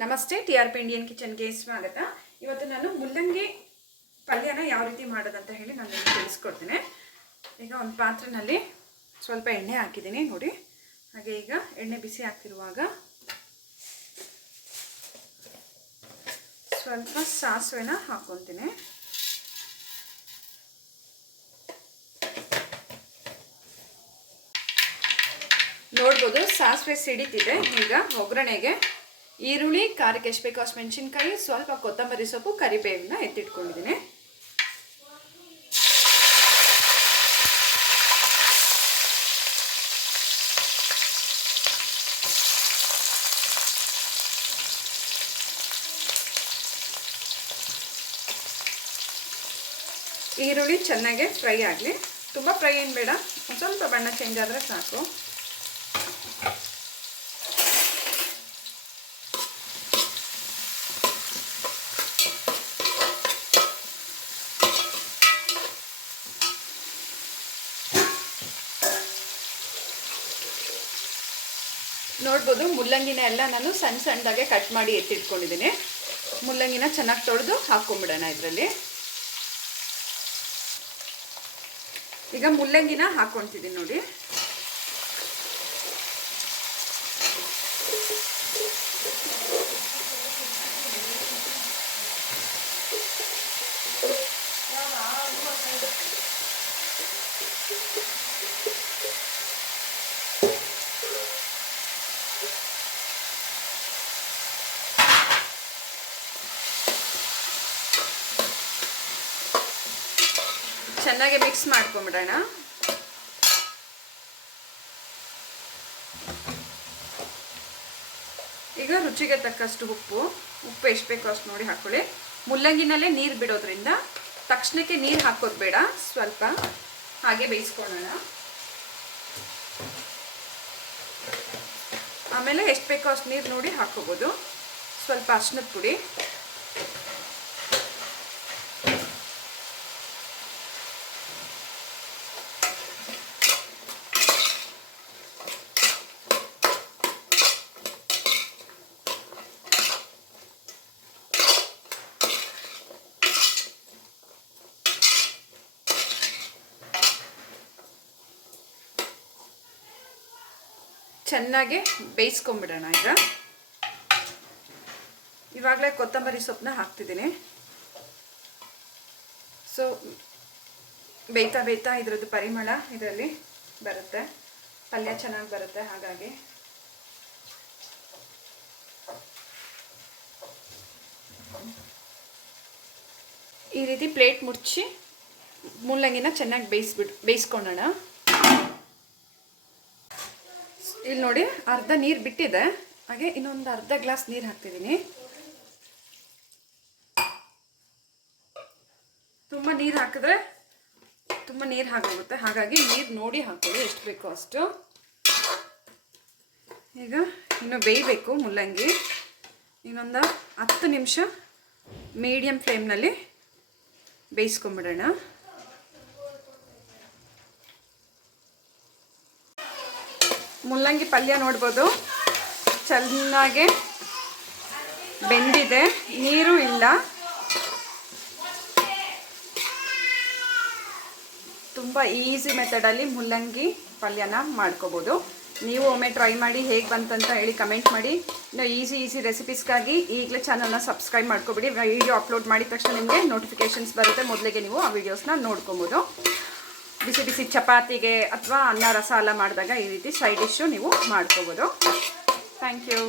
ನಮಸ್ತೆ, TRP Indian ಕಿಚನ್ಗೆ ಸ್ವಾಗತ. ಇವತ್ತು ನಾನು ಮುಲ್ಲಂಗಿ ಪಲ್ಯನ ಯಾವ ರೀತಿ ಮಾಡೋದಂತ ಹೇಳಿ ನಾನು ನಿಮಗೆ ತಿಳಿಸ್ಕೊಡ್ತೀನಿ. ಈಗ ಒಂದು ಪಾತ್ರೆಯಲ್ಲಿ ಸ್ವಲ್ಪ ಎಣ್ಣೆ ಹಾಕಿದ್ದೀನಿ ನೋಡಿ. ಹಾಗೆ ಈಗ ಎಣ್ಣೆ ಬಿಸಿ ಆಗ್ತಿರುವಾಗ ಸ್ವಲ್ಪ ಸಾಸಿವೆನ ಹಾಕ್ಕೊತೀನಿ. ನೋಡ್ಬೋದು ಸಾಸಿವೆ ಸಿಡಿತಿದೆ. ಈಗ ಒಗ್ಗರಣೆಗೆ ಈರುಳ್ಳಿ, ಖಾರಕ್ಕೆ ಎಷ್ಟು ಬೇಕು ಅಷ್ಟು ಮೆಣಸಿನ್ಕಾಯಿ, ಸ್ವಲ್ಪ ಕೊತ್ತಂಬರಿ ಸೊಪ್ಪು, ಕರಿಬೇವನ್ನ ಎತ್ತಿಟ್ಕೊಂಡಿದ್ದೀನಿ. ಈರುಳ್ಳಿ ಚೆನ್ನಾಗಿ ಫ್ರೈ ಆಗಲಿ. ತುಂಬ ಫ್ರೈ ಏನು ಬೇಡ, ಸ್ವಲ್ಪ ಬಣ್ಣ ಚೇಂಜ್ ಆದರೆ ಸಾಕು. ನೋಡ್ಬೋದು ಮುಲ್ಲಂಗಿನ ಎಲ್ಲ ನಾನು ಸಣ್ಣ ಸಣ್ಣದಾಗೆ ಕಟ್ ಮಾಡಿ ಎತ್ತಿಟ್ಕೊಂಡಿದ್ದೀನಿ. ಮುಲ್ಲಂಗಿನ ಚೆನ್ನಾಗಿ ತೊಳೆದು ಹಾಕ್ಕೊಂಬಿಡೋಣ ಇದರಲ್ಲಿ. ಈಗ ಮುಲ್ಲಂಗಿನ ಹಾಕ್ಕೊಳ್ತಿದ್ದೀನಿ ನೋಡಿ. ಚೆನ್ನಾಗಿ ಮಿಕ್ಸ್ ಮಾಡ್ಕೊಂಬಿಡೋಣ. ಈಗ ರುಚಿಗೆ ತಕ್ಕಷ್ಟು ಉಪ್ಪು ಎಷ್ಟು ಬೇಕೋ ಅಷ್ಟು ನೋಡಿ ಹಾಕೊಳ್ಳಿ. ಮುಲ್ಲಂಗಿನಲ್ಲೇ ನೀರು ಬಿಡೋದ್ರಿಂದ ತಕ್ಷಣಕ್ಕೆ ನೀರು ಹಾಕೋದು ಬೇಡ, ಸ್ವಲ್ಪ ಹಾಗೆ ಬೇಯಿಸ್ಕೊಳ್ಳೋಣ. ಆಮೇಲೆ ಎಷ್ಟು ಬೇಕೋ ಅಷ್ಟು ನೀರು ನೋಡಿ ಹಾಕೋಬೋದು. ಸ್ವಲ್ಪ ಅರಿಶಿನದ ಪುಡಿ, ಚೆನ್ನಾಗಿ ಬೇಯಿಸ್ಕೊಂಬಿಡೋಣ. ಈಗ ಇವಾಗಲೇ ಕೊತ್ತಂಬರಿ ಸೊಪ್ಪನ್ನ ಹಾಕ್ತಿದ್ದೀನಿ. ಸೊ ಬೇಯ್ತಾ ಬೇಯ್ತಾ ಇದ್ರದ್ದು ಪರಿಮಳ ಇದರಲ್ಲಿ ಬರುತ್ತೆ, ಪಲ್ಯ ಚೆನ್ನಾಗಿ ಬರುತ್ತೆ. ಹಾಗಾಗಿ ಈ ರೀತಿ ಪ್ಲೇಟ್ ಮುಚ್ಚಿ ಮುಲ್ಲಂಗಿನ ಚೆನ್ನಾಗಿ ಬೇಯಿಸ್ಕೊಳ್ಳೋಣ. ಇಲ್ಲಿ ನೋಡಿ ಅರ್ಧ ನೀರು ಬಿಟ್ಟಿದೆ. ಹಾಗೆ ಇನ್ನೊಂದು ಅರ್ಧ ಗ್ಲಾಸ್ ನೀರು ಹಾಕ್ತಿದ್ದೀನಿ. ತುಂಬ ನೀರು ಹಾಕಿದ್ರೆ ತುಂಬ ನೀರು ಹಾಕೋಗುತ್ತೆ, ಹಾಗಾಗಿ ನೀರು ನೋಡಿ ಹಾಕೊಳ್ಳಿ ಎಷ್ಟು ಬೇಕೋ ಅಷ್ಟು. ಈಗ ಇನ್ನು ಬೇಯಬೇಕು ಮುಲ್ಲಂಗಿ. ಇನ್ನೊಂದು 10 ನಿಮಿಷ ಮೀಡಿಯಮ್ ಫ್ಲೇಮ್ನಲ್ಲಿ ಬೇಯಿಸ್ಕೊಂಬಿಡೋಣ. ಮುಲ್ಲಂಗಿ ಪಲ್ಯ ನೋಡ್ಬೋದು ಚೆನ್ನಾಗಿ ಬೆಂದಿದೆ, ನೀರು ಇಲ್ಲ. ತುಂಬ ಈಸಿ ಮೆಥಡಲ್ಲಿ ಮುಲ್ಲಂಗಿ ಪಲ್ಯನ ಮಾಡ್ಕೋಬೋದು. ನೀವು ಒಮ್ಮೆ ಟ್ರೈ ಮಾಡಿ ಹೇಗೆ ಬಂತಂತ ಹೇಳಿ ಕಮೆಂಟ್ ಮಾಡಿ. ಇನ್ನು ಈಸಿ ರೆಸಿಪೀಸ್ಗಾಗಿ ಈಗಲೇ ಚಾನಲ್ನ ಸಬ್ಸ್ಕ್ರೈಬ್ ಮಾಡ್ಕೊಬಿಡಿ. ವಿಡಿಯೋ ಅಪ್ಲೋಡ್ ಮಾಡಿದ ತಕ್ಷಣ ನಿಮಗೆ ನೋಟಿಫಿಕೇಷನ್ಸ್ ಬರುತ್ತೆ. ಮೊದಲಿಗೆ ನೀವು ಆ ವಿಡಿಯೋಸ್ನ ನೋಡ್ಕೊಬೋದು. ಬಿಸಿ ಬಿಸಿ ಚಪಾತಿಗೆ ಅಥವಾ ಅನ್ನ ರಸ ಎಲ್ಲ ಮಾಡಿದಾಗ ಈ ರೀತಿ ಸೈಡ್ ಡಿಶ್ಶು ನೀವು ಮಾಡ್ಕೋಬೋದು. Thank you.